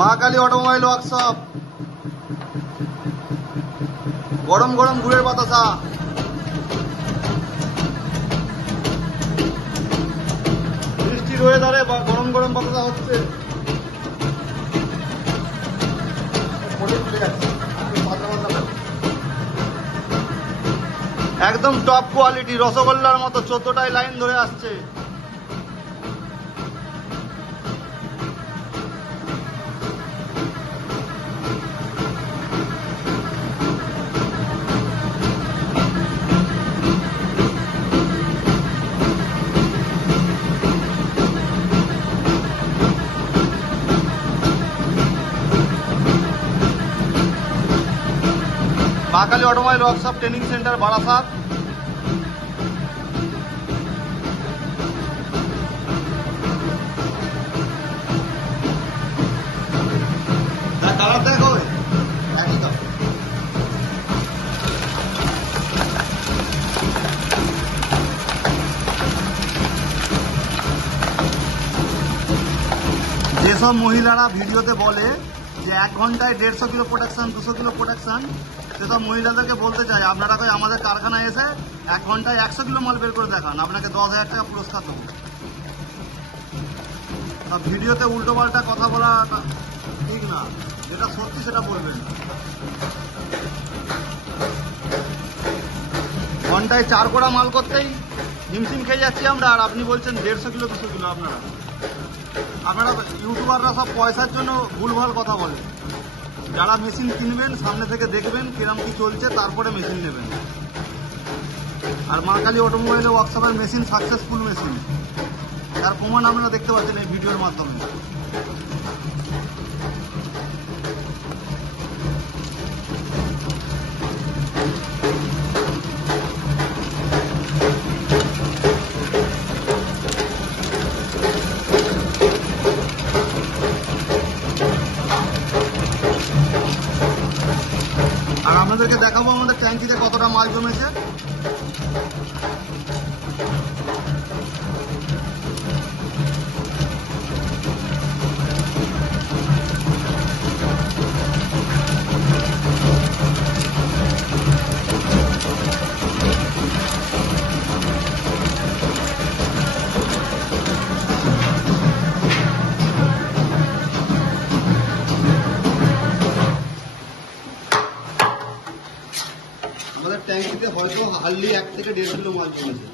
মা Kali automobile workshop, গরম গরম গুড়ের বাতাসা। বৃষ্টির ওয়েদারে গরম গরম বাতাসা হচ্ছে। একদম টপ কোয়ালিটি, রসগোল্লার মতো 14টায় লাইন ধরে আসছে। মা Kali automobile workshop training centre Barasat. কালার দেখো একই তো। যেসব মহিলারা ভিডিওতে বলে যে 1 ঘন্টায় 150 কিলো প্রোডাকশন, 200 কিলো প্রোডাকশন, সেসব মহিলাদেরকে বলতে চাই আপনারা কই আমাদের কারখানায় এসে 1 ঘন্টায় 100 কিলো মাল বের করে দেখান, আপনাকে 10,000 টাকা পুরস্কার দেবো। ভিডিওতে উল্টো পাল্টা কথা বলা ঠিক না, যেটা সত্যি সেটা বলবেন। ঘন্টায় 4 কোড়া মাল করতেই হিমশিম খেয়ে যাচ্ছি আমরা, আর আপনি বলছেন 150 কিলো 200 কিলো। আপনারা ইউটিউবাররা সব পয়সার জন্য ভুলভাল কথা বলে। যারা মেশিন কিনবেন সামনে থেকে দেখবেন কিরম কি চলছে, তারপরে মেশিন নেবেন। আর মা কালী অটোমোবাইলের ওয়ার্কশপের মেশিন সাকসেসফুল মেশিন, তার প্রমাণ আপনারা দেখতে পাচ্ছেন এই ভিডিওর মাধ্যমে। আর আপনাদেরকে দেখাবো আমাদের ট্যাঙ্কিতে কতটা মাল জমেছে। আমাদের ট্যাঙ্কিতে হয়তো হার্ডলি 1 থেকে 1.5 কিলো মাল জমেছে।